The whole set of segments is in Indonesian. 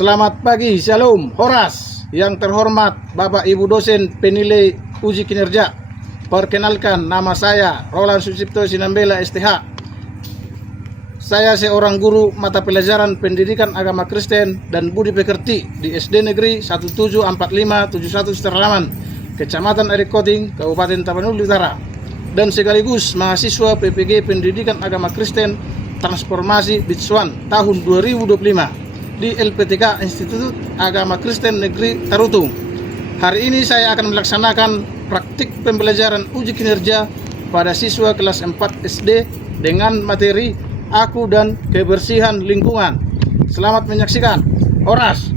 Selamat pagi, Shalom, Horas. Yang terhormat Bapak Ibu dosen penilai uji kinerja. Perkenalkan, nama saya Roland Sucipto Sinambela STH. Saya seorang guru mata pelajaran pendidikan agama Kristen dan budi pekerti di SD Negeri 174571 Sterlaman, Kecamatan Erikoting, Kabupaten Tapanuli Utara, dan sekaligus mahasiswa PPG Pendidikan Agama Kristen Transformasi Bitsuan tahun 2025 di LPTK Institut Agama Kristen Negeri Tarutung. Hari ini saya akan melaksanakan praktik pembelajaran uji kinerja pada siswa kelas 4 SD dengan materi Aku dan Kebersihan Lingkungan. Selamat menyaksikan. Horas.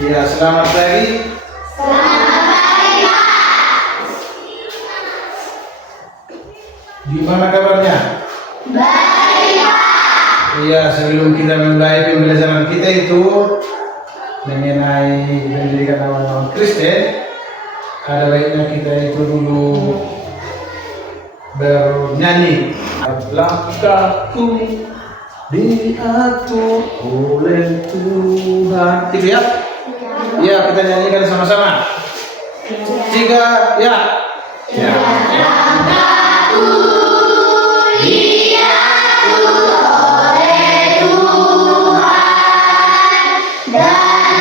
Ya, selamat pagi. Selamat pagi, Pak. Gimana kabarnya? Baik, Pak. Iya, sebelum kita memulai pembelajaran kita itu mengenai pendidikan agama Kristen, ada baiknya kita itu dulu bernyanyi. Langkahku diatur oleh Tuhan. Gitu ya? Ya, kita nyanyikan sama-sama. 3, ya. Ya. Langkahku diatur oleh Tuhan dan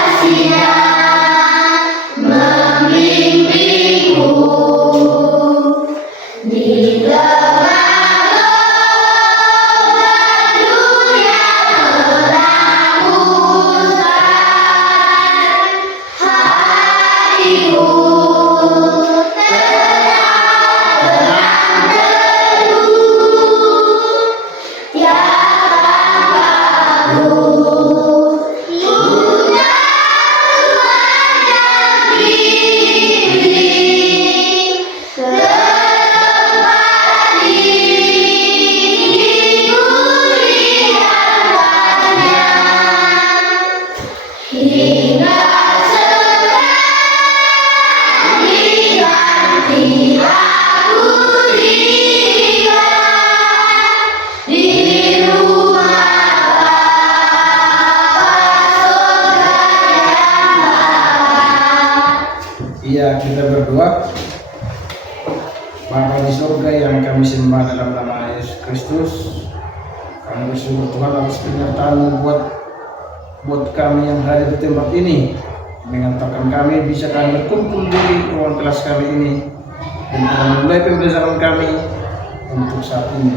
kasih-Nya membimbingku di tengah Iya, kita berdoa. Bapa di surga yang kami sembah dalam nama Yesus Kristus, kami bersyukur Tuhan atas penyertaan-Mu buat kami yang hadir di tempat ini, mengantarkan kami bisa kami berkumpul di ruang kelas kami ini dan memulai pembelajaran kami untuk saat ini.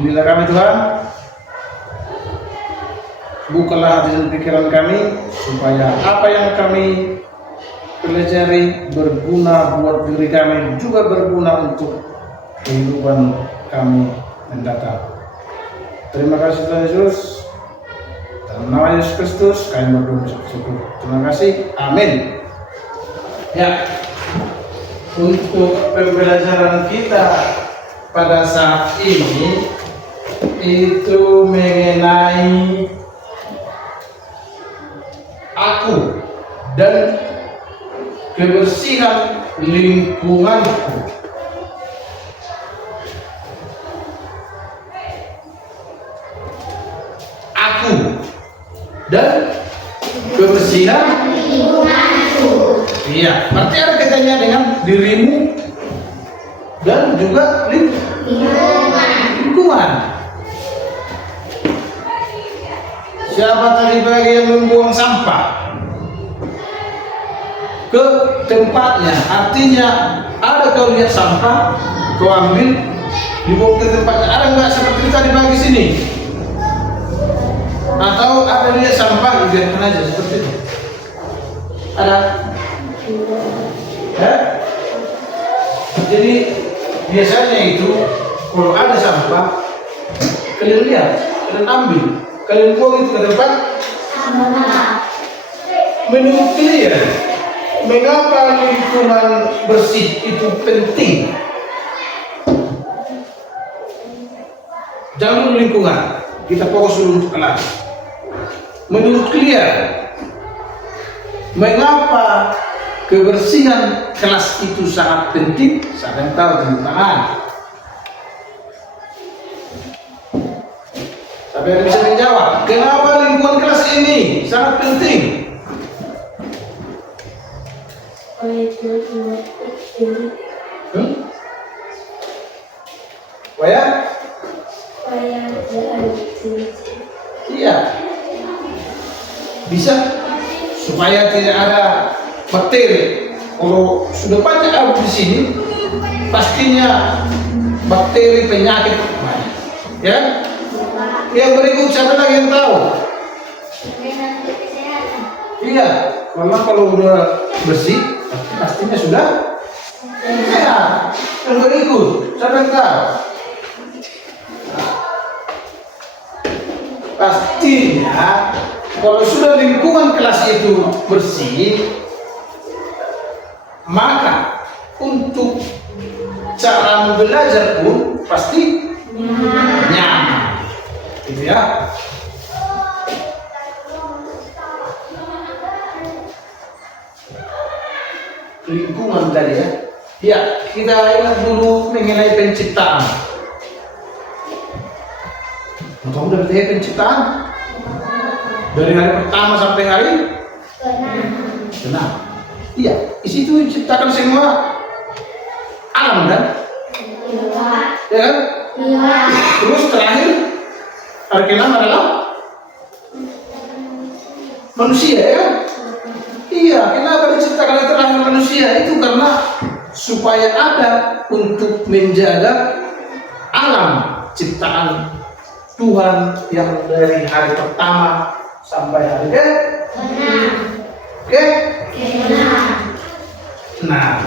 Inilah kami Tuhan, bukalah hati dan pikiran kami supaya apa yang kami pelajari berguna buat diri kami, juga berguna untuk kehidupan kami mendatang. Terima kasih Tuhan Yesus. Dalam nama Yesus Kristus kami berdoa syukur. Terima kasih. Amin. Ya, untuk pembelajaran kita pada saat ini itu mengenai aku dan kebersihan lingkunganku. Aku dan kebersihan lingkunganku. Iya, berarti ada kaitannya dengan dirimu dan juga lingkungan. Siapa tadi bagi yang membuang sampah ke tempatnya, artinya ada kau lihat sampah, kau ambil, dibawa ke tempatnya. Ada nggak seperti tadi bagi sini? Atau ada lihat sampah dibiarkan aja seperti itu? Ada? Ya? Jadi biasanya itu kalau ada sampah Kalian lihat, kalian ambil, kalian buang itu ke depan. Menurut kalian, mengapa lingkungan bersih itu penting? Jangan dulu lingkungan, kita fokus dulu untuk kelas. Menurut kalian, mengapa kebersihan kelas itu sangat penting? Siapa yang tahu? Tunjuk tangan. Siapa yang bisa menjawab? Kenapa lingkungan kelas ini sangat penting? Supaya? Iya. Bisa. Supaya tidak ada bakteri. Kalau sudah banyak air di sini, pastinya bakteri penyakit banyak. Ya? Yang berikut siapa lagi yang tahu? Iya, karena kalau udah bersih, pastinya sudah. Ya, yang berikut siapa yang tahu? Pastinya kalau sudah lingkungan kelas itu bersih, maka untuk cara belajar pun pasti nyaman. Gitu ya. Lingkungan tadi ya. Ya, kita ingat dulu mengenai penciptaan. Kamu udah lihat penciptaan? Dari hari pertama sampai hari ke-6. Iya, di situ diciptakan semua alam kan? Ya kan? Terus terakhir hari ke-6 adalah manusia ya kan? Iya, kenapa diciptakan yang terakhir manusia? Itu karena supaya ada untuk menjaga alam ciptaan Tuhan yang dari hari pertama sampai hari Nah,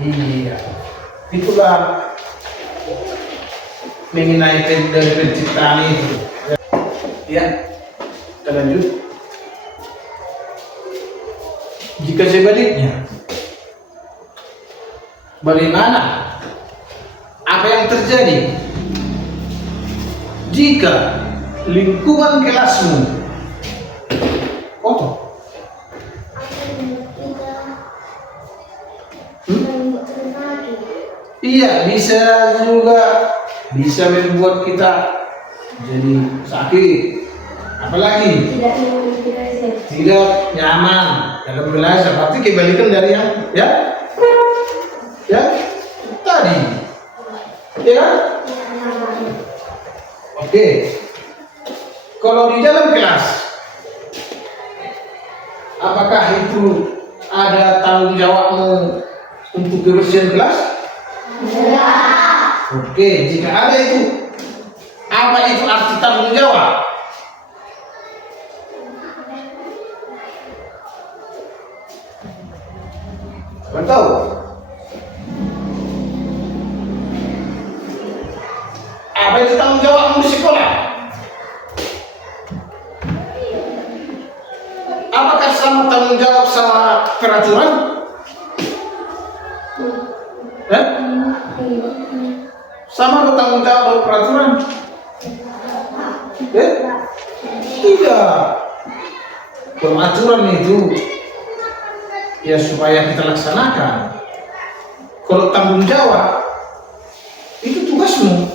iya. Itulah mengenai dari penciptaan itu. Ya, kita lanjut. Jika sebaliknya, bagaimana? Apa yang terjadi jika lingkungan kelasmu kotor? Iya, bisa juga bisa membuat kita jadi sakit, apalagi tidak nyaman dalam belajar. Berarti kebalikan dari yang ya tadi, ya. Oke, kalau di dalam kelas, apakah itu ada tanggung jawabmu untuk kebersihan kelas? Ya. Oke, jika ada itu, apa itu arti tanggung jawab? Kau tahu? Apa itu tanggung jawabmu di sekolah? Apakah sama tanggung jawab sama peraturan? Sama bertanggung jawab peraturan? Tidak. Peraturan itu ya supaya kita laksanakan. Kalau tanggung jawab itu tugasmu,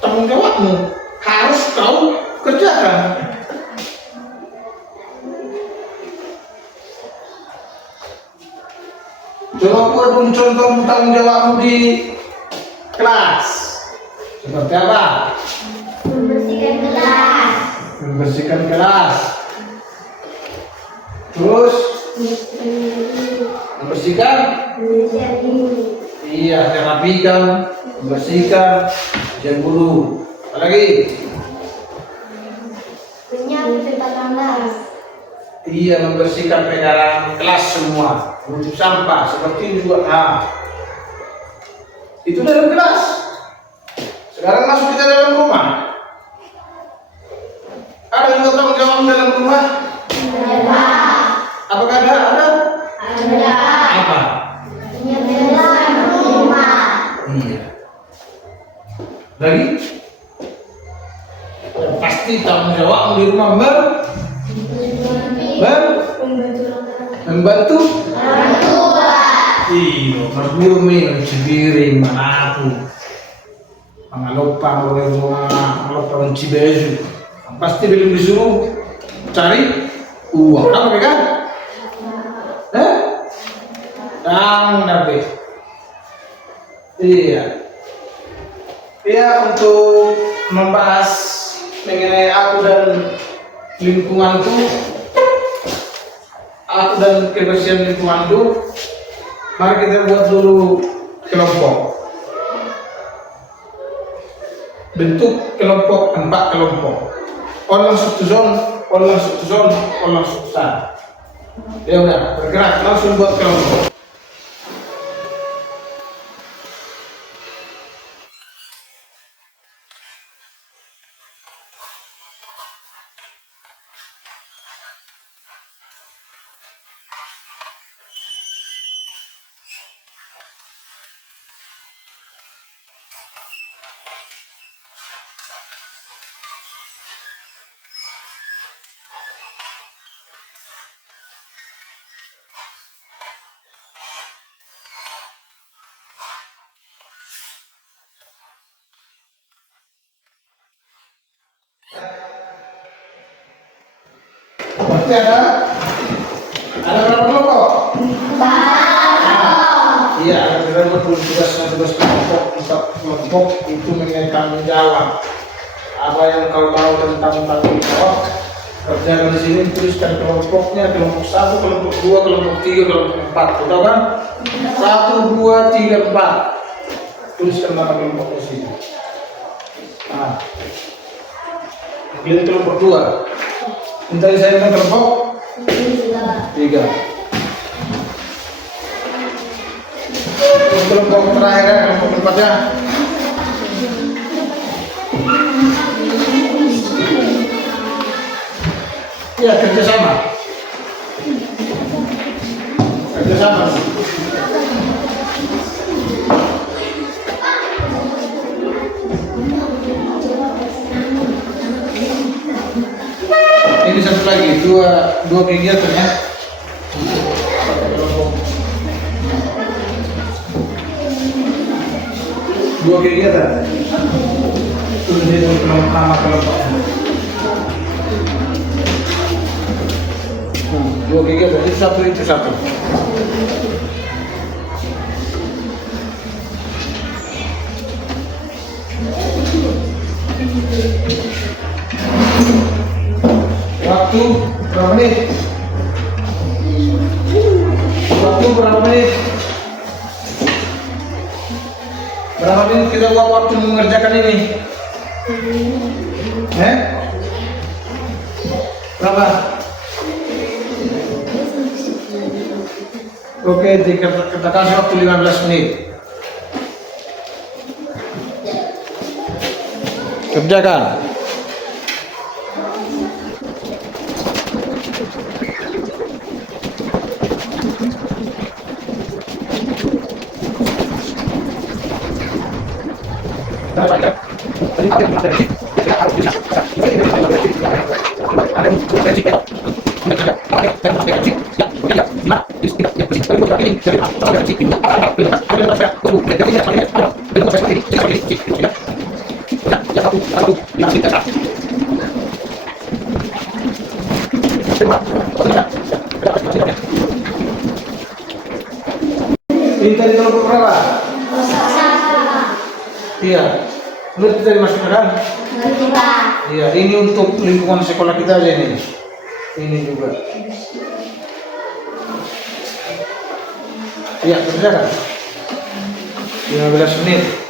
tanggung jawabmu harus kau kerjakan. Coba buat contoh tanggung jawabmu di kelas. Seperti apa? Membersihkan kelas. Membersihkan kelas. Terus membersihkan. Iya, merapikan, membersihkan, ujian guru. Apalagi? Menyapu tempat kelas. Iya, membersihkan pedagang kelas semua, menutup sampah, seperti ini juga. Nah, itu dalam kelas. Sekarang masuk kita dalam rumah. Ada juga tanggung jawab dalam rumah? Ada. Apakah ada? Ada? Ada. Apa? Menyebelah rumah. Iya. Lagi? Pasti tanggung jawab di rumah membantu. Orang tua. Iya, berbumi, cibiring, manapu, pangalopang, pangalopang, cibeju. Pasti belum disuruh cari uang, apa kan? Nabi. Iya. Iya, untuk membahas mengenai aku dan lingkunganku, aku dan kebersihan lingkunganku, mari kita buat dulu kelompok. Bentuk kelompok 4 kelompok. Orang satu zone, orang satu zone, orang satu zone. Ya udah, bergerak langsung buat kelompok. Pasti ada berapa kelompok? Iya, kita betul tugas kelompok, 4 kelompok itu mengenai tanggung jawab. Apa yang kau tahu tentang tanggung jawab, kerjakan di sini, tuliskan kelompoknya, kelompok 1, kelompok 2, kelompok 3, kelompok 4, tahu kan? 1, 2, 3, 4. Tuliskan nama kelompok di sini. Nah, pilih kelompok 2. Minta saya dengan kelompok 3. Kelompok terakhir ya, kelompok keempatnya. Ya, kerjasama. Kerjasama. Ini satu lagi, dua kegiatan ya. Dua kegiatan. Tulis itu nama kelompoknya. Dua kegiatan, itu satu. Waktu berapa menit? Waktu berapa menit? Berapa menit kita buat waktu mengerjakan ini? Berapa? Oke, kita kasih waktu 15 menit. Kerjakan. Ini tadi kelompok berapa? Iya. Menurut kita dimasukkan kan? Iya, ini untuk lingkungan sekolah kita aja ini. Ini juga. Iya, kerjakan. 15 menit.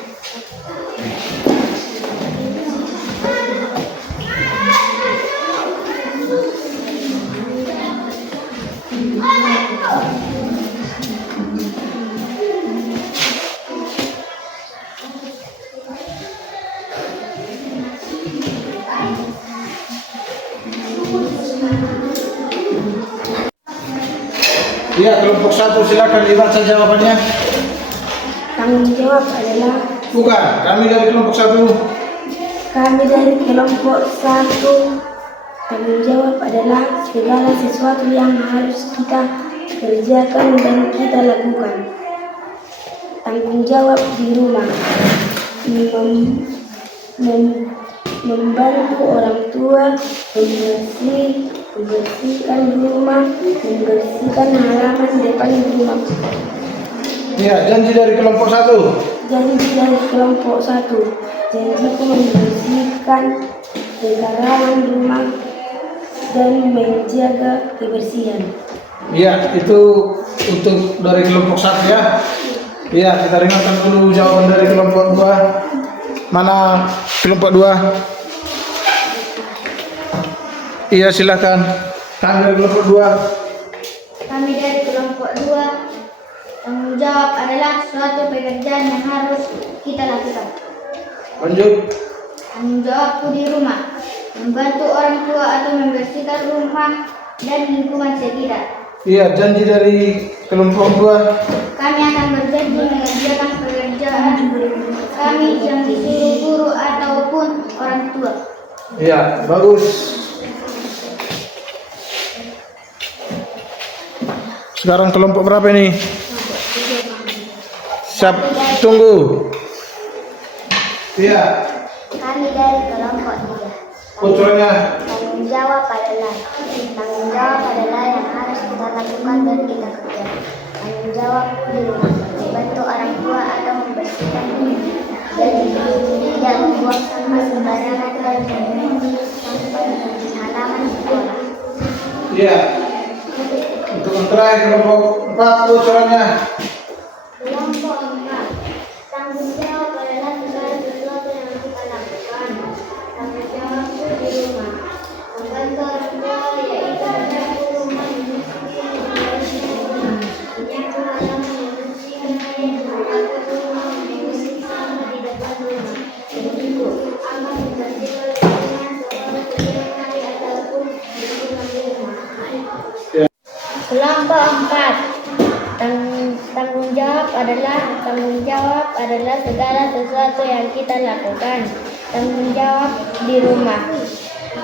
Iya, kelompok 1 silakan dibaca jawabannya. Tanggung jawab adalah Bukan, kami dari kelompok 1. kami dari kelompok 1. Tanggung jawab adalah segala sesuatu yang harus kita kerjakan dan kita lakukan. Tanggung jawab di rumah membantu orang tua, membersihkan rumah, membersihkan halaman depan rumah. Iya, janji dari kelompok 1. Janji dari kelompok 1. Janjiku membersihkan lingkaran rumah dan menjaga kebersihan. Iya, itu untuk dari kelompok 1 ya. Iya, kita dengarkan dulu jawaban dari kelompok 2. Mana kelompok 2? Iya, silakan. Kami dari kelompok 2. Kami dari kelompok 2, tanggung jawab adalah suatu pekerjaan yang harus kita lakukan. Lanjut. Tanggung jawabku di rumah, membantu orang tua atau membersihkan rumah dan lingkungan sekitar. Iya, janji dari kelompok 2. Kami akan berjanji mengerjakan pekerjaan kami yang disuruh guru ataupun orang tua. Iya, bagus. Sekarang kelompok berapa ini? Siap, tunggu. Iya, Kami dari kelompok 3. bocorannya. Tanggung jawab adalah yang harus kita lakukan dan kita kerjakan. Tanggung jawab di rumah, membantu orang tua atau membersihkan rumah dan tidak membuang sampah sembarangan dan membuang sampah di halaman sekolah. Iya. Untuk yang terakhir kelompok 4 bocorannya. Kelompok 4, tanggung jawab adalah segala sesuatu yang kita lakukan. Tanggung jawabku di rumah, membantu orang tua yaitu menyapu rumah, membersihkan rumah, menyapu halaman, membersihkan air, mengatur rumah, membersihkan sampah di depan rumah. Begitu, akan membersihkan lingkungan sekolah setiap hari ataupun lingkungan rumah. Kelompok 4, tanggung jawab adalah segala sesuatu yang kita lakukan. Tanggung jawab di rumah,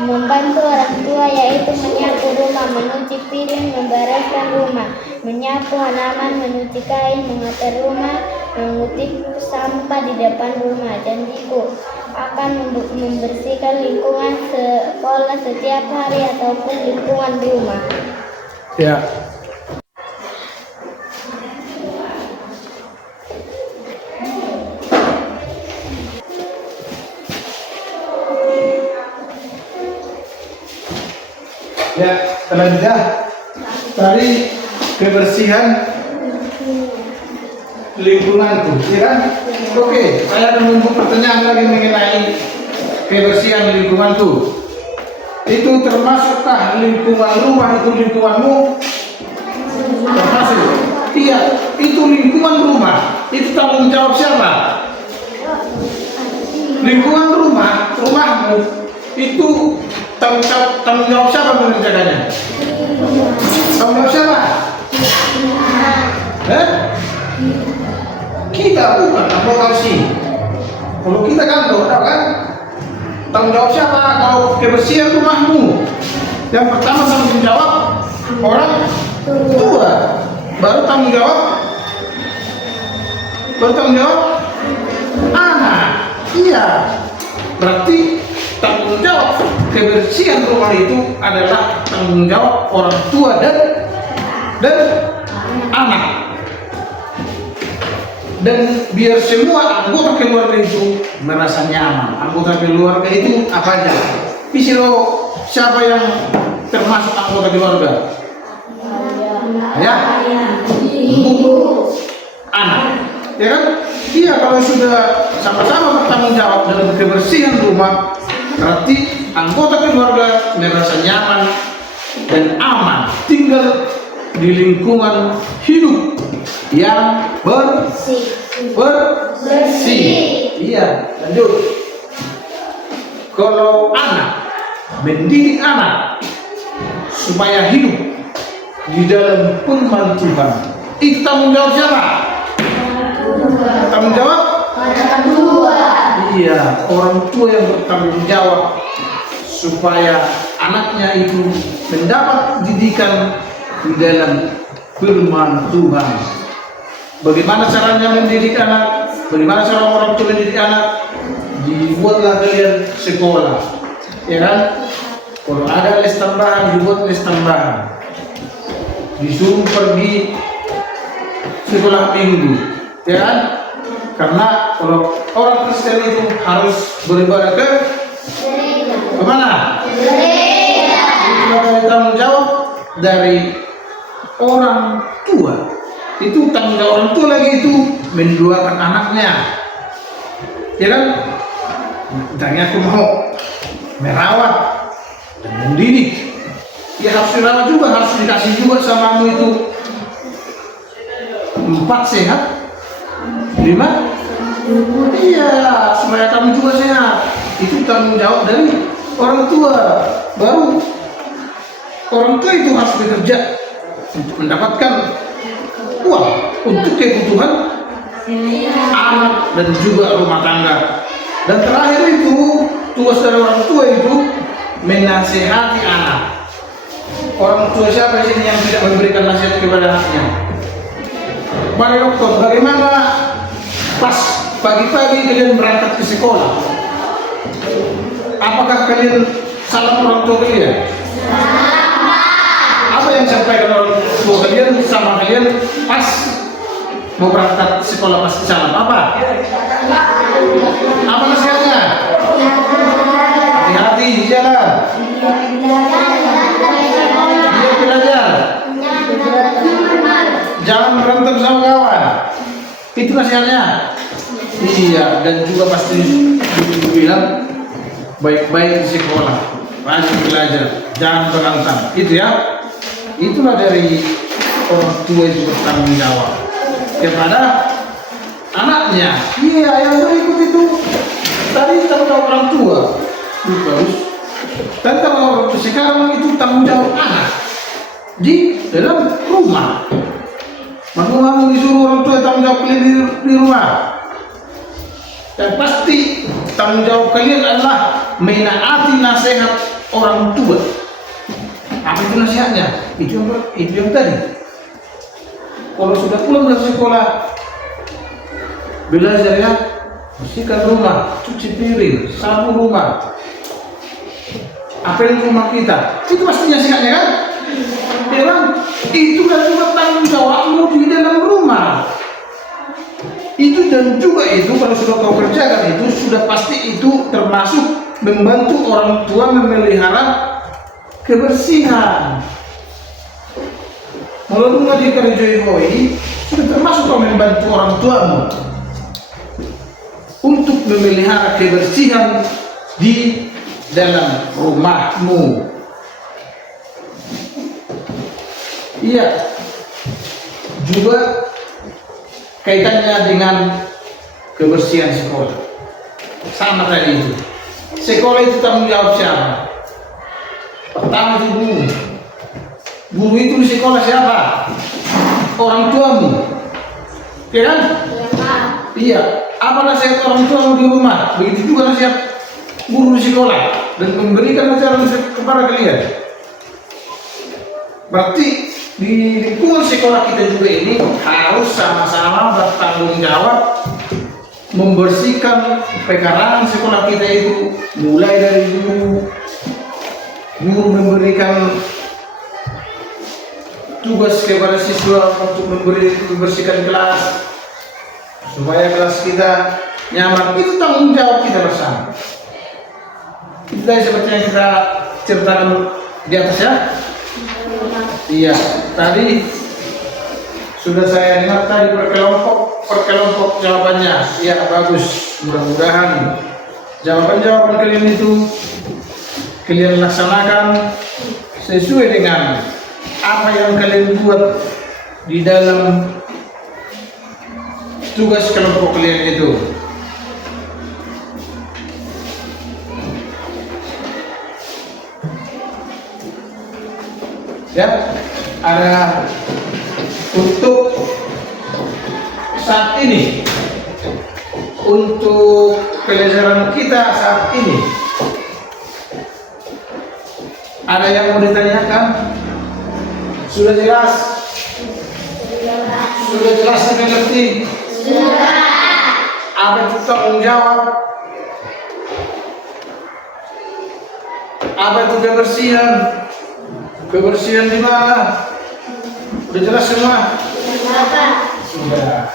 membantu orang tua yaitu menyapu rumah, mencuci piring, membereskan rumah, menyapu halaman, mencuci kain, mengatur rumah, mengutip sampah di depan rumah. Janjiku akan membersihkan lingkungan sekolah setiap hari ataupun lingkungan rumah. Ya. Ya, selanjutnya tadi kebersihan lingkungan tuh, ya kan? Oke, saya akan membuat pertanyaan lagi mengenai kebersihan lingkungan tuh. Itu termasukkah lingkungan rumah itu lingkunganmu? Termasuk? Iya, itu lingkungan rumah. Itu tanggung jawab siapa? Lingkungan rumahmu itu tanggung jawab siapa mengerjakannya? Tanggung jawab siapa? Kita bukan advokasi. Kalau kita kan tahu kan? Tanggung jawab siapa kalau kebersihan rumahmu? Yang pertama tanggung jawab orang tua, baru tanggung jawab anak. Iya, berarti tanggung jawab kebersihan rumah itu adalah tanggung jawab orang tua dan anak. Dan biar semua anggota keluarga itu merasa nyaman. Anggota keluarga itu apa aja? Pisiro, siapa yang termasuk anggota keluarga? Ya, ibu, anak. Ya kan? Iya, kalau sudah sama-sama bertanggung jawab dalam kebersihan rumah, berarti anggota keluarga merasa nyaman dan aman tinggal di lingkungan hidup yang bersih. Iya, lanjut. Kalau anak mendidik anak supaya hidup di dalam firman Tuhan. Itu tanggung jawab siapa? Tanggung jawab? Iya, orang tua yang bertanggung jawab supaya anaknya itu mendapat didikan di dalam firman Tuhan. Bagaimana caranya mendidik anak? Bagaimana cara orang tua mendidik anak? Dibuatlah kalian sekolah, ya kan? Kalau ada les tambahan, dibuat les tambahan. Disuruh pergi sekolah minggu, ya kan? Karena kalau orang Kristen itu harus beribadah ke mana? Itu ada tanggung jawab dari orang tua. Itu tanggung jawab orang tua lagi itu mendoakan anaknya, ya kan? Misalnya aku mau merawat dan mendidik, ya harus dirawat juga, harus dikasih juga sama kamu itu 4 sehat, 5, iya, supaya kamu juga sehat. Itu tanggung jawab dari orang tua. Baru orang tua itu harus bekerja untuk mendapatkan uang untuk kebutuhan anak dan juga rumah tangga. Dan terakhir itu tugas dari orang tua itu menasehati anak. Orang tua siapa sih yang tidak memberikan nasihat kepada anaknya? Mari dokter, bagaimana pas pagi-pagi kalian berangkat ke sekolah? Apakah kalian salam orang tua kalian? Apa yang sampaikan orang tua kalian sama kalian pas mau berangkat sekolah, pas salam apa? Apa nasihatnya? Hati-hati di jalan. Dia belajar. Jangan berantem sama kawan. Itu nasihatnya. Iya, dan juga pasti bilang baik-baik di sekolah, rajin belajar, jangan berantem. Itu ya. Itulah dari orang tua itu bertanggung jawab kepada anaknya. Iya, yang berikut itu tadi tanggung jawab orang tua. Bagus. Dan tanggung jawab orang tua sekarang itu tanggung jawab anak di dalam rumah. Kamu disuruh orang tua tanggung jawab kalian di rumah. Dan pasti tanggung jawab kalian adalah menaati nasihat orang tua. Apa itu nasihatnya? Itu yang tadi. Kalau sudah pulang dari sekolah, belajar ya, bersihkan rumah, cuci piring, sapu rumah, apel rumah kita. Itu pasti nasihatnya kan? Memang itu kan juga tanggung jawabmu di dalam rumah. Itu dan juga itu kalau sudah kau kerjakan itu sudah pasti itu termasuk membantu orang tua memelihara kebersihan. Kalau nggak dikerjai hoi, sudah termasuk kau membantu orang tuamu untuk memelihara kebersihan di dalam rumahmu. Iya, juga kaitannya dengan kebersihan sekolah. Sama tadi itu. Sekolah itu tanggung jawab siapa? Pertama itu guru. Guru itu di sekolah siapa? Orang tuamu. Ya kan? Iya. Apa nasihat orang tuamu di rumah? Begitu juga nasihat guru di sekolah dan memberikan ajaran kepada kalian. Berarti di lingkungan sekolah kita juga ini harus sama-sama bertanggung jawab membersihkan pekarangan sekolah kita itu, mulai dari guru memberikan tugas kepada siswa untuk membersihkan kelas supaya kelas kita nyaman. Itu tanggung jawab kita bersama. Itu tadi seperti yang kita ceritakan di atas ya. Iya, tadi sudah saya dengar tadi perkelompok jawabannya. Iya, bagus. Mudah-mudahan jawaban kalian itu kalian laksanakan sesuai dengan apa yang kalian buat di dalam tugas kelompok kalian itu. Ya. ada untuk saat ini, untuk pelajaran kita saat ini, ada yang mau ditanyakan? Sudah jelas? Sudah jelas mengerti? Apa itu tanggung jawab? Apa itu kebersihan? Kebersihan di mana? Udah jelas semua? Sudah.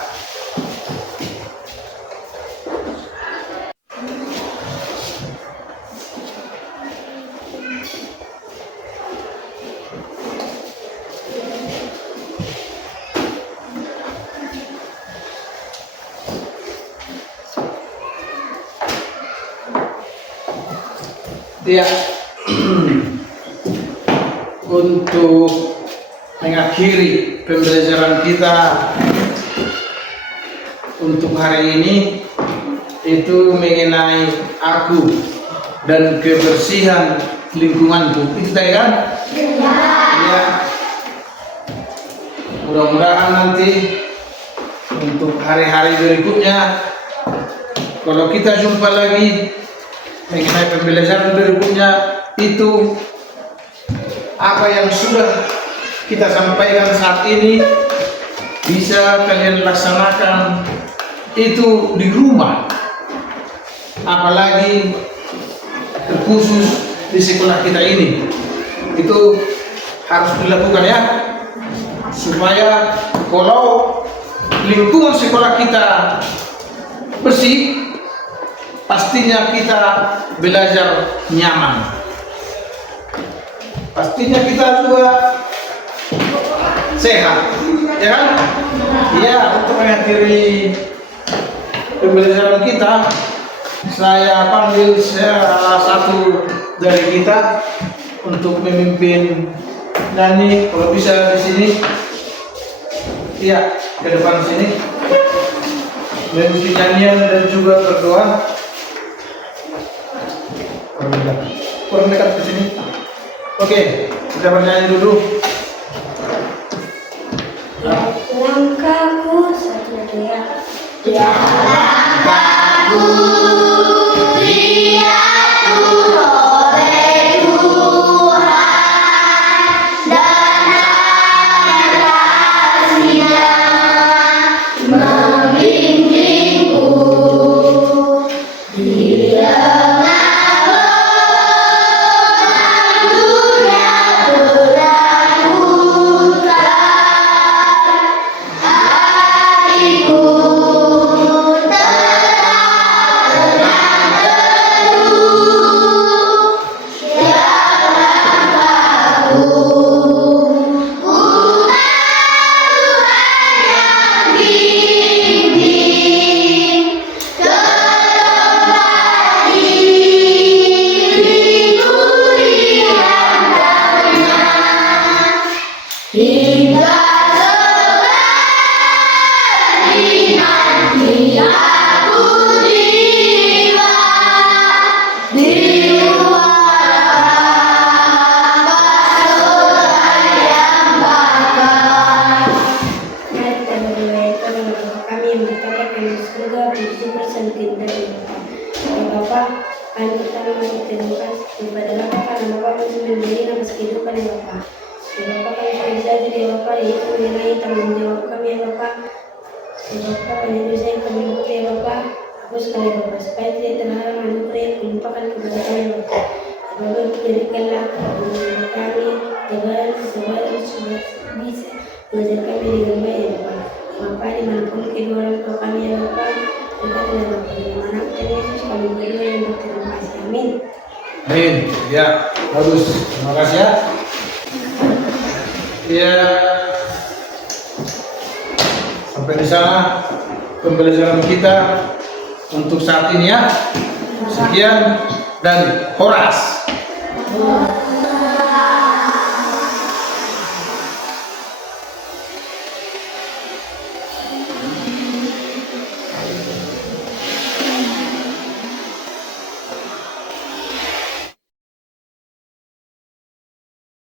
Ya, untuk mengakhiri pembelajaran kita untuk hari ini itu mengenai aku dan kebersihan lingkunganku. Itu tadi kan? Ya. Mudah-mudahan nanti untuk hari-hari berikutnya kalau kita jumpa lagi mengenai pembelajaran berikutnya itu apa yang sudah kita sampaikan saat ini bisa kalian laksanakan itu di rumah, apalagi terkhusus di sekolah kita ini itu harus dilakukan ya, supaya kalau lingkungan sekolah kita bersih pastinya kita belajar nyaman. Pastinya kita juga sehat, ya kan? Iya, untuk mengakhiri pembelajaran kita, saya panggil salah satu dari kita untuk memimpin nyanyi. Kalau bisa di sini, iya, ke depan sini, memimpin nyanyian dan juga berdoa. Kurang dekat ke sini. Oke, kita bernyanyi dulu. Langkahku satu dia. Ya langkahku diatur oleh Tuhan dan kasih-Nya membimbingku di tengah Amin. Ya, bagus. Terima kasih ya. Ya, sampai di sana pembelajaran kita untuk saat ini ya. Sekian dan Horas.